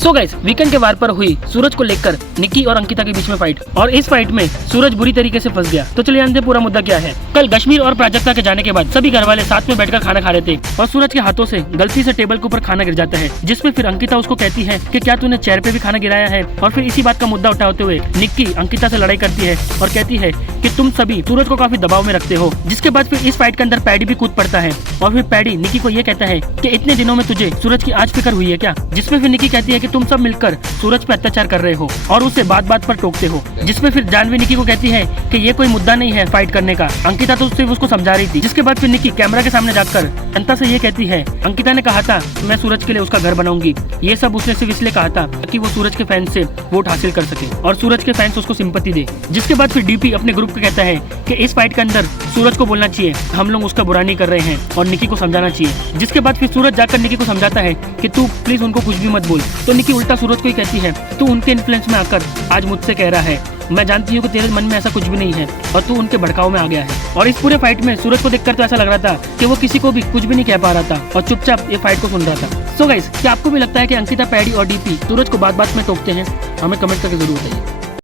So guys, weekend के वार पर हुई सूरज को लेकर निक्की और अंकिता के बीच में फाइट, और इस फाइट में सूरज बुरी तरीके से फंस गया। तो चलिए जानते हैं पूरा मुद्दा क्या है। कल कश्मीर और प्राजक्ता के जाने के बाद सभी घर वाले साथ में बैठकर खाना खा रहे थे और सूरज के हाथों से गलती से टेबल के ऊपर खाना गिर जाता है, जिसमें फिर अंकिता उसको कहती है कि क्या तूने चेयर पे भी खाना गिराया है। और फिर इसी बात का मुद्दा उठाते हुए निक्की अंकिता से लड़ाई करती है और कहती है कि तुम सभी सूरज को काफी दबाव में रखते हो। जिसके बाद फिर इस फाइट के अंदर पैडी भी कूद पड़ता है और फिर पैडी निक्की को ये कहता है कि इतने दिनों में तुझे सूरज की आज फिक्र हुई है क्या। जिसमें फिर निक्की कहती है कि तुम सब मिलकर सूरज पे अत्याचार कर रहे हो और उसे बात बात पर टोकते हो। जिसमें फिर जानवी निक्की को कहती है कि ये कोई मुद्दा नहीं है फाइट करने का। अंकिता तो सिर्फ उसको समझा रही थी। जिसके बाद फिर निक्की कैमरा के सामने जाकर जनता से ये कहती है, अंकिता ने कहा था मैं सूरज के लिए उसका घर बनाऊंगी। ये सब उसने सिर्फ इसलिए कहा था कि वो सूरज के फैंस से वोट हासिल कर सके और सूरज के फैंस उसको सिंपैथी दे। जिसके बाद फिर डीपी अपने ग्रुप को कहता है कि इस फाइट के अंदर सूरज को बोलना चाहिए हम लोग उसका बुरा नहीं कर रहे हैं और निक्की को समझाना चाहिए। जिसके बाद फिर सूरज जाकर निक्की को समझाता है कि तू प्लीज उनको कुछ भी मत बोल। तो निक्की उल्टा सूरज को ही कहती है, तू उनके इन्फ्लुएंस में आकर आज मुझसे कह रहा है, मैं जानती हूँ कि तेरे मन में ऐसा कुछ भी नहीं है और तू उनके भड़काव में आ गया है। और इस पूरे फाइट में सूरज को देखकर तो ऐसा लग रहा था कि वो किसी को भी कुछ भी नहीं कह पा रहा था और चुपचाप ये फाइट को सुन रहा था। सो गाइस, क्या आपको भी लगता है कि अंकिता, पैडी और डीपी सूरज को बात बात में टोकते हैं? हमें कमेंट करके जरूर बताइए।